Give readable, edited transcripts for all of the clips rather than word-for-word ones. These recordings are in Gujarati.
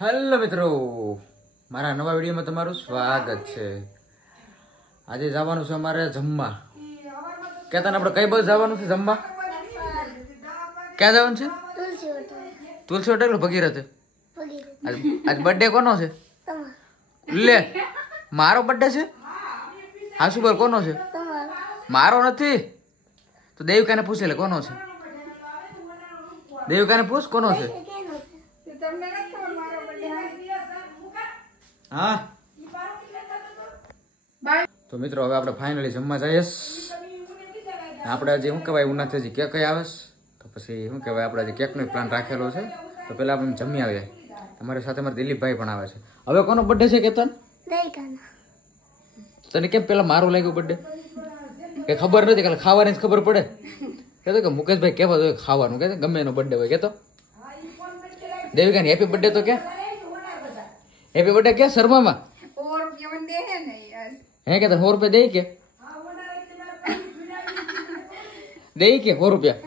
હેલો મિત્રો, મારા નવા વિડીયોમાં તમારું સ્વાગત છે. આજે જવાનું છે અમારે જમવા. કહેતા ને આપણે કઈ બાજુ જવાનું છે જમવા? ક્યાં જવાનું છે? તુલસી હોટેલ. ભગીરથ. આજ બર્થડે કોનો છે? લે, મારો બર્થડે છે? હા શું બોલ, કોનો છે? મારો નથી તો દેવિકાને પૂછે લે કોનો છે. દેવિકાને પૂછ કોનો છે. હા તો મિત્રો હવે આપણે ફાઇનલી જમવા જઈએ. આપણે હજી શું કહેવાય ઉનાથી હજી કેક આવે તો પછી શું કહેવાય આપણે હજી કેકનો પ્લાન રાખેલો છે. તો પેલા આપણે જમી આવીએ. અમારી સાથે અમારા દિલીપભાઈ પણ આવે છે. હવે કોનો બર્થડે છે કેતન? તને કેમ પેલા મારું લાગ્યું બર્થડે? કે ખબર નથી, કાલે ખાવાની જ ખબર પડે. કહેતો કે મુકેશભાઈ કેવા હોય ખાવાનું, કે ગમે એનો બર્થડે હોય. કેતો દેવિકાની હેપી બર્થડે તો કે હેપી બર્થડે કે શર્મામાં હે કે 100 રૂપિયા દઈ કે દઈ કે 100 રૂપિયા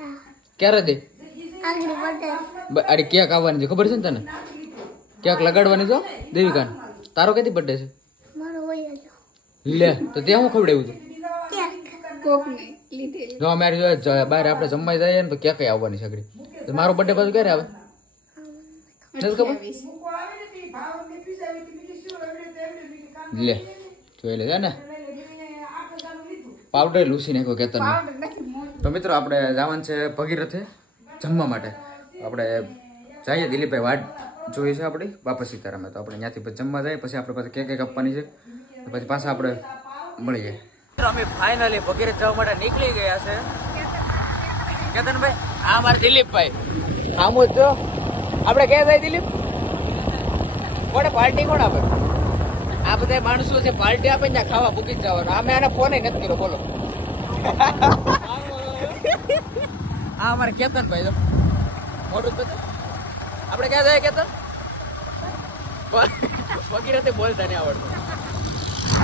ક્યારે દે? અરે કેક આવવાની છે ખબર છે ને તને? કેક લગાડવાની છો દેવિકાને. તારો કેથી બર્થડે છે? લે તો ત્યાં હું ખવડાવ્યું હતું? જો અમારે બહાર આપણે જમવા જઈએ ને તો કેક આવવાની છે. તો મારો બર્થડે પાછું ક્યારે આવે નથી ખબર? લે જોઈ લે ને પાવડર લૂસી નાખ્યો કેતન. તો મિત્રો આપણે જવાનું છે ભગીરથે જમવા માટે. આપણે જઈએ, દિલીપભાઈ વાટ જોઈએ છે આપણી બાપા સીતારામે. તો આપણે ત્યાંથી પછી જમવા જઈએ, પછી આપણે પાછી કેક આપવાની છે, પછી પાછા આપણે મળીએ. અમે ફાઇનલી ભગીરથ જવા માટે નીકળી ગયા છે. કેતનભાઈ આ મારા દિલીપભાઈ આમ જ જો આપણે ક્યાં જાય દિલીપ? કોને પાર્ટી કોણ આપે? આ બધા માણસો છે પાર્ટી આપે ને ખાવા ભૂકી જ જવાનું. અમે આને ફોન નથી કર્યો. બોલો આ અમારે કેતનભાઈ તો મોટું જ આપણે ક્યાં જાય કેતન? ભગીરથે બોલતા નહીં આવડતું.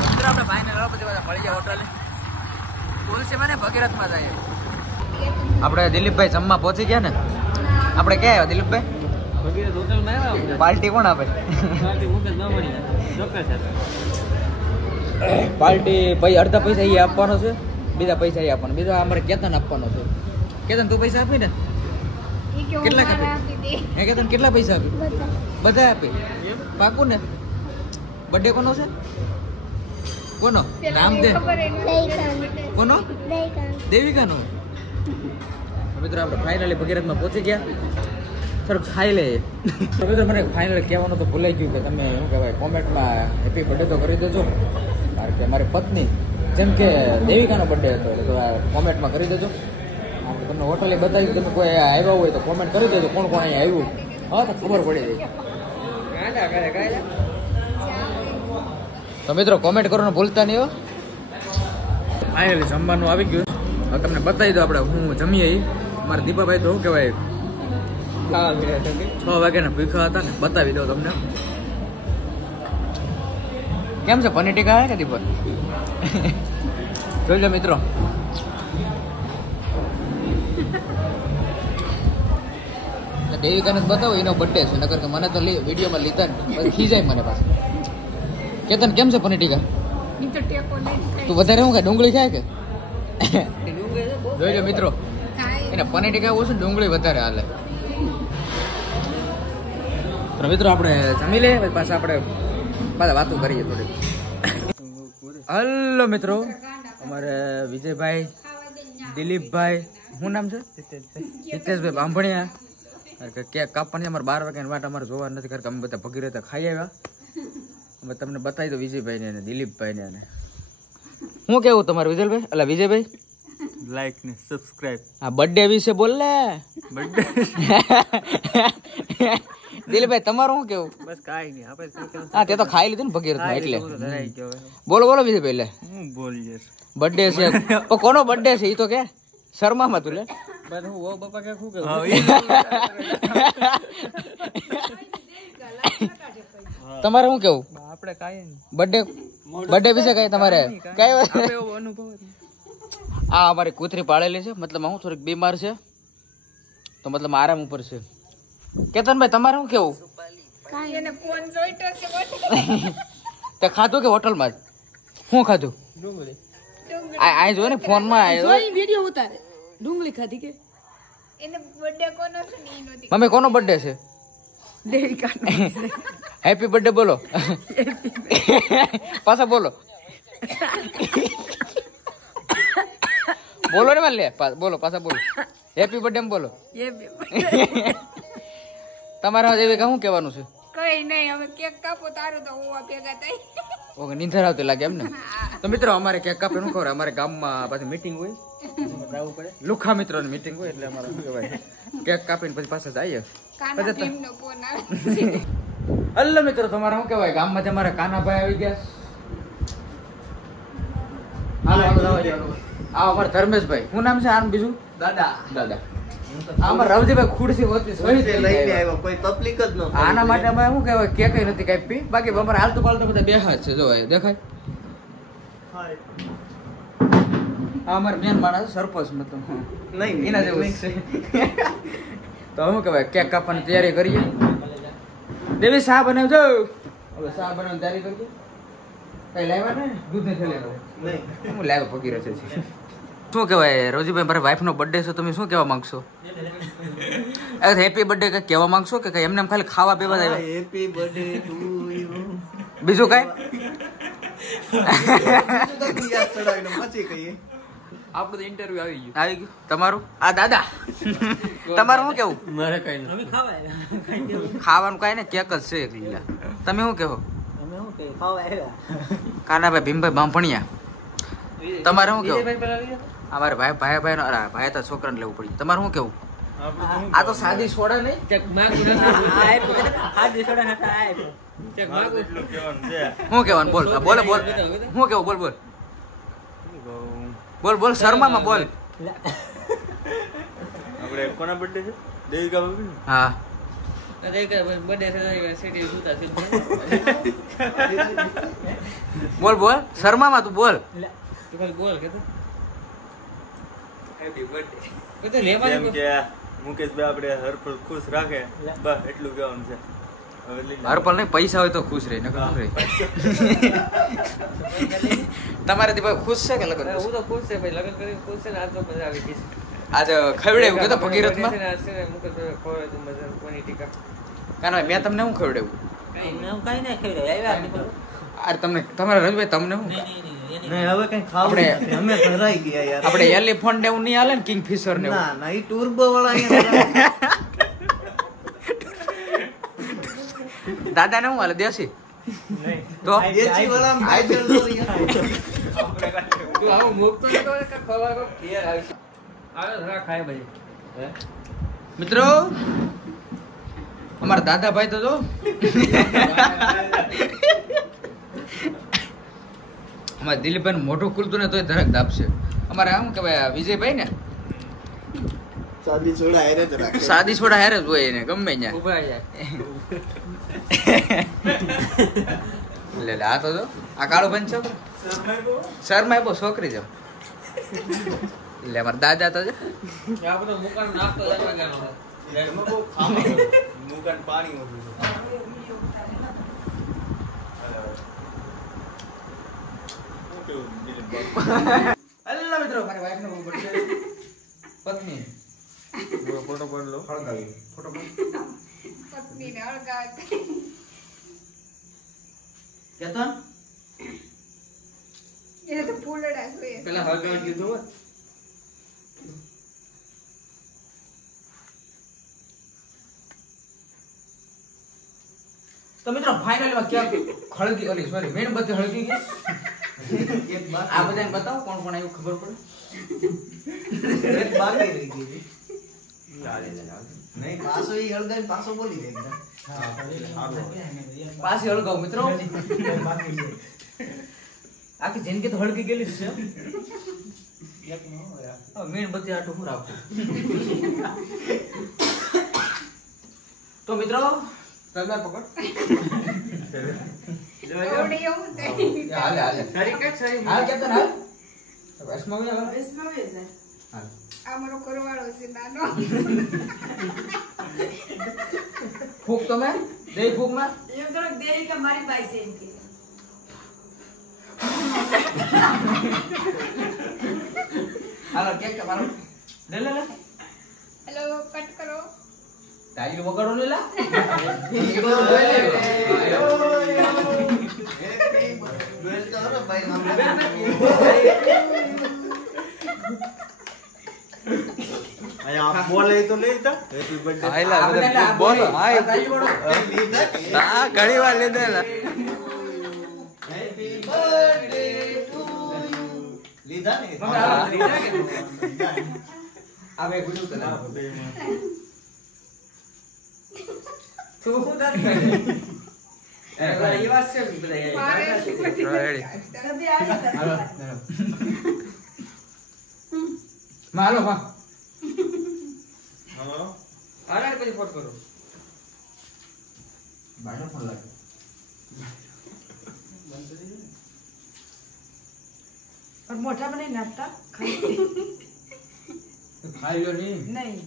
મિત્રો આપણે ફાઇનલ પછી બધા મળી જાય હોટલે તુલસીમાં ને ભગીરથમાં જઈએ. આપણે દિલીપભાઈ જમવા પહોંચી ગયા ને. આપણે ક્યાં આવ્યા દિલીપભાઈ? પાર્ટી કોણ આપે? પાર્ટી પછી અડધા પૈસા એ આપવાનો છે, બીજા પૈસા એ આપવાનો. બીજા અમારે કેતન આપવાનો છે. કેતન તું પૈસા આપી ને? કેટલા આપી? હે કેતન કેટલા પૈસા આપી? બધા આપે પાકું ને? બર્થડે કોનો છે? કોનો નામ દે? કોનો? દેવિકાનો. મિત્રો આપણે ફાઇનલી ભગીરથમાં પહોંચી ગયા. થોડુંક ખાઈ લઈએ. તો મિત્રો મને ફાઇનલી કહેવાનું તો ભૂલાઈ ગયું કે તમે શું કહેવાય કોમેન્ટમાં હેપી બર્થડે તો કરી દેજો. કારણ કે મારી પત્ની જેમ કે દેવિકાનો બર્થડે હતો એટલે તો કોમેન્ટમાં કરી દેજો. તમને હોટલે બતાવી તમે કોઈ આવ્યા હોય તો કોમેન્ટ કરી દેજો કોણ કોણ અહીંયા આવ્યું. હા તો ખબર પડી જાય. તો મિત્રો કોમેન્ટ કરવાનું ભૂલતા નહીં હો. ફાઇનલી જમવાનું આવી ગયું. હવે તમને બતાવી દો આપણે હું જમીએ. મારા દીપાભાઈ તો શું કહેવાય 6 વાગ્યાના ભૂખા હતા ને. બતાવી દો તમને. કેમ છે પનીર ટીકા હે કે દીપક? જોઈ લો મિત્રો. દેવિકાને બતાવો એનો બર્થડે છે. નકર કે મને તો વિડીયોમાં લીધા ને પછી ખીજાય મને પાછું. કેતન કેમ છે પનીર ટીકા? તું વધારે શું ખાય? ડુંગળી ખાય કે? જોઈ લો મિત્રો એને પનીર ટીકા ઓછું ડુંગળી વધારે હાલે. તો મિત્રો આપણે જમી લઈએ પાછા આપણે વાતો કરીએ થોડી. હલો મિત્રો, અમારે વિજયભાઈ, દિલીપભાઈ, શું નામ છે? હિતેશભાઈ બાંભણિયા. કેક કાપવાની અમારે 12 વાગ્યાની વાટ અમારે જોવા નથી. કારણ કે અમે બધા ભગીરથ ખાઈ આવ્યા. અમે તમને બતાવી દો વિજયભાઈ ને દિલીપભાઈ ને. શું કેવું તમારે વિજયભાઈ? અલા વિજયભાઈ લાઈક ને સબસ્ક્રાઇબ. આ બર્થડે વિશે બોલ લે. બર્થડે દિલીપભાઈ તમારું શું કેવું? બસ કાઈ નહીં આપણે. હા તે તો ખાઈ લીધું ને ભગીરથમાં એટલે. બોલો બોલો વિજયભાઈ લે. હું બોલીએ બર્થડે છે તો કોનો બર્થડે છે એ તો કે શર્મામાં તું લે. બસ હું ઓ બાપા કે શું કેવું? તમારે શું કેવું? આપણે કાઈ નહીં. બર્થડે વિશે કઈ તમારે કઈ અનુભવ? આ અમારી કૂતરી પાળેલી છે. મતલબ હું થોડીક બીમાર છે તો મતલબ આરામ ઉપર છે. કેતનભાઈ તમારે શું કેવું? એને ફોન જોઈતો છે તે ખાધું કે હોટલમાં જ શું ખાધું ડુંગળી આ જો ને ફોન માં આવ્યો વિડિયો ઉતારે ડુંગળી ખાધી કે એને બર્થડે કોનો છે ને ઈ નોતી મમ્મી કોનો બર્થડે છે દેવિકા હેપી બર્થડે બોલો પાછા બોલો બોલો ને મારે બોલો પાછા બોલો હેપી બર્થડે બોલો તમારા જેવી શું કહેવાનું છે કઈ નહીં હવે કેક કાપો તારું તો ઓવા ભેગા થાય ઓકે નીંદર આવતી લાગે એમ ને તો મિત્રો અમારે કેક કાપે શું ખબર અમારે ગામમાં પાછી મીટિંગ હોય જવું પડે લુખા મિત્રોની મીટિંગ હોય એટલે અમારે શું કહેવાય કેક કાપીને પછી પાછા જઈએ કાના ભીમનો ફોન આવે હલ્લો મિત્રો તમારે શું કહેવાય ગામમાં અમારા કાનાભાઈ આવી ગયા હાલો હાલો આ અમારા ધર્મેશભાઈ શું નામ છે આનું બીજું દાદા દાદા અમારા રવજીભાઈ ખુરશી હોતી કોઈ તકલીફ જ ન આના માટે અમે શું કહેવાય કેક નથી કાપી બાકી અમારે હાલતું પાલતું બધા બેહા છે જો દેખાય આ અમારે મેન માણસ સરપંચ મતલબ નહીં એના જેવું છે તો શું કહેવાય કેક કાપવાની તૈયારી કરીએ દેવી શા બનાવજો હવે શા બનાવવાની તૈયારી કરીએ કઈ લાવ્યા ને દૂધ ને થેલી નહીં હું લાવ્યો પગી રહ્યો છે શું કહેવાય રોજીભાઈ મારા વાઈફ નો બર્થડે છે તમે શું કહેવા માંગશો હેપી બર્થડે કઈ કહેવા માંગશો કે કઈ એમને એમ ખાલી ખાવા પીવા જાય હેપી બર્થડે ટુ યુ બીજું કઈ પછી કહીએ આપણું તો ઇન્ટરવ્યુ આવી ગયું આવી ગયું તમારું આ દાદા તમારું શું કેવું મારે કઈ નહીં ખાવાનું કઈ ને કેક જ છે એક લીલા તમે શું કહો અમે શું કહીએ ખાવા આવ્યા કાનાભાઈ ભીમભાઈ બાંભણિયા તમારે શું કેવું અમારે ભાઈ ભાઈ ભાઈ નો ભાઈ તો છોકરાને લેવું પડ્યું તમારે શું કેવું આ તો સાદી સોડા નહીં શું કેવાનું બોલ બોલે બોલ શું કેવું બોલ બોલ બોલ બોલ શર્મામાં બોલ આપણે કોના બર્થડે છે દેવિકા બાબુ હા બોલ બોલ શર્મામાં તું બોલ જેમ કે મુકેશભાઈ આપણે હર પર ખુશ રાખે બસ એટલું કહેવાનું છે હવે લીલા હરપલ નહીં પૈસા હોય તો ખુશ રહે નકર ન રહે તમારે ભાઈ ખુશ છે કે લગન હું તો ખુશ છે ભાઈ લગન કરી ખુશ છે ને આજ તો મજા આવી ગઈ આજે ખવડાવ્યું કે તો ભગીરથમાં કોની ટીકા કાના મેં તમને શું ખવડાવ્યું કઈ નહીં ખવડાવ્યા અરે તમને તમારા રજભાઈ તમને શું નહીં હવે કઈ ખાવું આપણે- નથી. અમે ધરાઈ ગયા યાર આપણે એલિફન્ટ ને એવું નહીં હાલે ને કિંગફિશર ને એવું ના ના ઈ ટર્બો વાળા અહીંયા દાદા ને શું હાલે દેશી તો દેશી વાળા બાઈબલ દોરી તું આવું મૂકતો નતો કે ખવા ઘેર આવશે આવે ધરા ખાય ભાઈ મિત્રો અમારા દાદાભાઈ તો જો અમારા દિલીપભાઈ મોઢું ખુલતું ને તોય ધરક દાબશે અમારે આમ કહેવાય વિજયભાઈ ને સાદી સોડા હારે જ રાખે સાદી સોડા હારે જ હોય એને ગમે ત્યાં ઉભા જાય લે લે આ તો જો આ કાળો બંધ છો શર્મા બહુ છોકરી છે એટલે અમારા દાદા તો છે આ બધો મુકાન નાખતો જવાનો મુકાન પાણી અલ્લા મિત્રો મારી વાઈફ નો બર્થડે પત્ની ફોટો પાડ લો હળગાવી ફોટો પત્નીને હળગાવે કેતન એને તો ફૂલડા જોઈએ પેલા હળગાવી કીધું હોત તો મિત્રો ફાઇનલી માં ક્યાં ખળગી ઓલી સોરી મીણબત્તી હળગી ગઈ એક બાકી આ બધાને બતાવો કોણ કોણ આવ્યું ખબર પડે એક બાકી રહી ગઈ નહીં પાછો ઈ હળગાઈને પાછો બોલી દે એકદમ. પાછી હળગાવ મિત્રો આખી જિંદગી તો હળગી ગયેલી જ છે હવે મીણબત્તી આટલું હું રાખું તો મિત્રો સરદાર પકડ ઓડી એવું થાય હાલે હાલે સારી કે સારી હાલ કેતન હાલ વૈષ્ણવી હાલ હાલ આ મારો કરવાળો છે નાનો ફૂક તમે દે ફૂક માં એમ થોડુંક દેરી કે મારી પાસે એમ કે હાલો કેક મારો લે લે લે હેલો કટ કરો તાળી વગાડો લે લા આપ બોલે તો લઈ તા હેપી બર્થડે આયલા બધા બોલો હાય તાળી વગાડો હા ઘણી વાર લીધેલા હેપી બર્થડે ટુ યુ લીધા ને આવે ગુડુ તો ના તું હું દાદ કરે એ વાત છે બધા મારે રેડી સભી આવી હાલો માલો વા હાલો આરાડ પછી ફોટ કરો બાયનો ફોન લાગે પણ મોઢા મને નાખતા ખાઈ લ્યો ની નહીં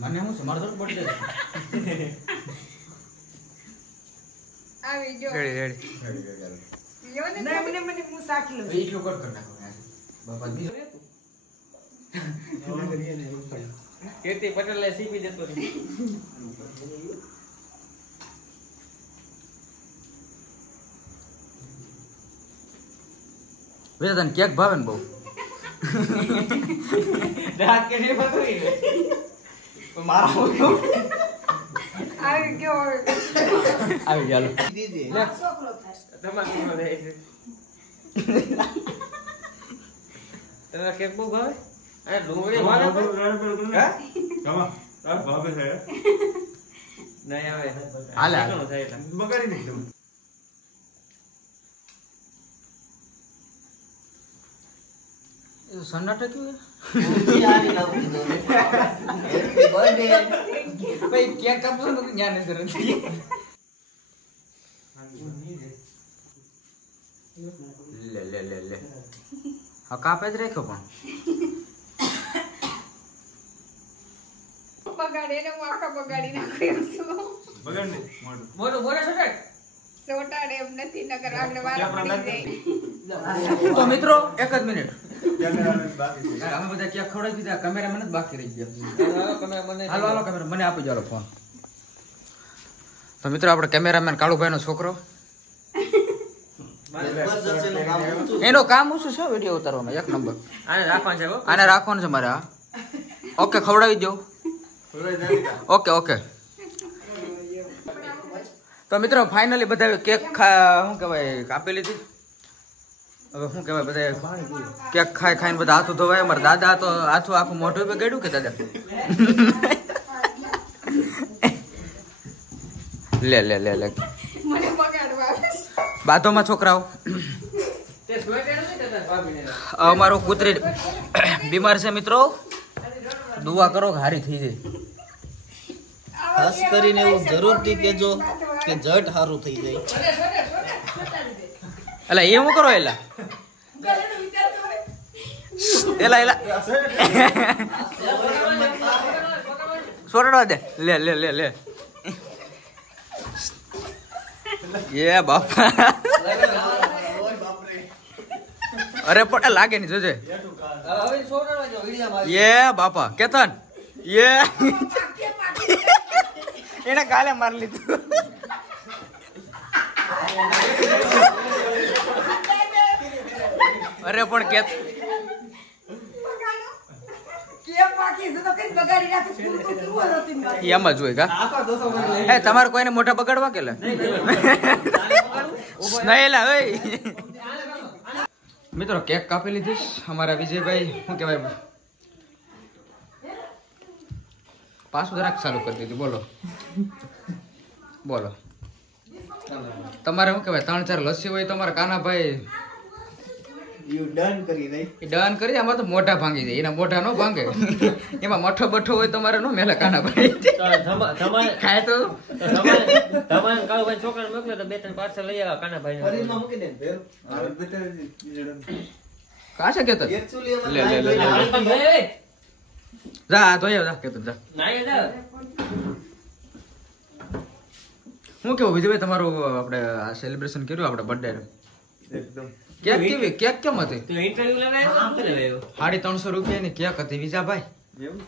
મને હું સમાર તો બર્થડે આવી જો રેડી લ્યો ને નહીં મને મને હું સાકી લઉં એટલું કટ કર નાખો બાપા બીજો કીર્તિ પટેલ ને સીપી દેતો વેદા તને કેક ભાવે ને બહુ રાત કે નહીં પકડી લે આવી ગયો આવી ચાલો દીદી છોકરો થાય તમારે કેવો રહે છે તને કેક બહુ ભાવે અરે ડુંગળી મારે હા કમા આ ભાવે છે નહીં આવે હાલે. ઘણું થાય એટલે. બગાડી નહીં એ સન્નાટો કેવું આવી લાવું તો હેપી બર્થડે ભાઈ કેક કાપો ને જ્ઞાન નથી લે લે લે લે હા કાપે જ રાખ્યો પણ બગાડે ને હું આખા બગાડી નાખ્યો છું બગાડ નહીં મોઢું મોટું મોટું છોટે સોટાડે એમ નથી નગર આગળ વાળા પડી જાય તો મિત્રો એક જ મિનિટ કેમેરામેન બાકી છે અમે બધા કેક ખવડાવી દીધા કેમેરામેન જ બાકી રહી ગયા તમે મને હાલો હાલો કેમેરા મને આપી જાલો ફોન તો મિત્રો આપણે કેમેરામેન કાળુભાઈ નો છોકરો જબરજસ્ત એનું કામ હતું. એનો કામ શું છે વિડીયો ઉતારવાનો એક નંબર આને રાખવાનું છે હો. આને રાખવાનું છે મારે હા ઓકે ખવડાવી દો થોડા જાણીતા ઓકે ઓકે તો મિત્રો ફાઇનલી બધા કેક શું કહેવાય કાપી લીધી હવે શું કહેવાય બધા કેક ખાઈ ખાઈને બધા હાથું ધોવાય અમારા દાદા તો હાથું આખું મોઢું બગાડ્યું કે દાદા લે લે લે લે મને બગાડવા આવે છે. બાધોમાં છોકરાઓ તે સ્વેટર નથી કરતા ભાભીને અમારો કૂતરી બીમાર છે મિત્રો દુઆ કરો કે હારી થઈ જાય ખાસ કરીને એવું જરૂરથી કહેજો કે જટ સારું થઈ જાય એલા એ હું કરો એલા એલા એલા સોરડવા દે લે લે લે લે એ બાપા અરે પણ લાગે નહીં જોજે હવે છોકરાનો જો વિડિયામાં એ બાપા કેતન એ એને ગાલે મારી લીધું અરે પણ કેત કેમ બાકી છે તો કઈ બગાડી નાખે ફૂલ તો કેવું હતું મારે એમ જ હોય કા એ તમારે કોઈને મોઢા બગાડવા કે લે નહીં એલા ઓય મિત્રો કેક કાપી લીધી અમારા વિજયભાઈ શું કહેવાય પાછું જરાક ચાલુ કરી દીધું બોલો બોલો તમારે શું કહેવાય 3-4 લસ્સી હોય તમારા કાનાભાઈ યુ ડન કરી રહી એ ડન કરી આમાં તો મોઢા ભાંગી જાય એના મોઢા નો ભાંગે એમાં મઠો બઠો હોય તમારે નો મેલા કાનાભાઈ ખાય તો તમારે કાળુભાઈ છોકરાને મોકલે તો 2-3 પાર્સલ લઈ આવા કાનાભાઈને ફરીમાં મૂકી દે ફેર હવે બેટા કાશે કેતન એકચ્યુઅલી લે, લે, લે, લે. ભાઈ જા તો જા કેતન જા. હું કેવું વિજયભાઈ તમારું આપણે આ સેલિબ્રેશન કર્યું આપણે બર્થડે એકદમ કેક કેવી કેક કેમ હતી? તું ઇન્ટરવ્યુ લેવા આવ્યો? 350 રૂપિયાની કેક હતી વિજાભાઈ. એવું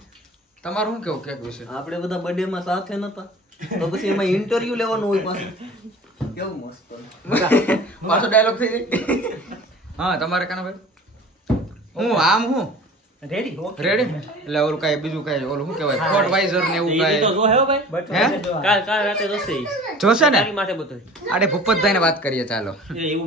તમારું શું કેવું કેક વિશે? આપણે બધા બર્થડે માં સાથે નતા તો પછી એમાં ઇન્ટરવ્યુ લેવાનું હોય પાછું. કેવું મસ્ત. પાછો ડાયલોગ થઈ જાય. હા તમારે કાના ભાઈ હું આમ હું રેડી રેડી એટલે ઓલું કાંઈ બીજું કાંઈ ઓલું શું કહેવાય ફોર્ટવાઇઝર ને એવું કાંઈ હે કાલ રાતે દોસ્તી જોશે ને તારી માટે બધું આડે ભૂપતભાઈ ને વાત કરીએ ચાલો. એવું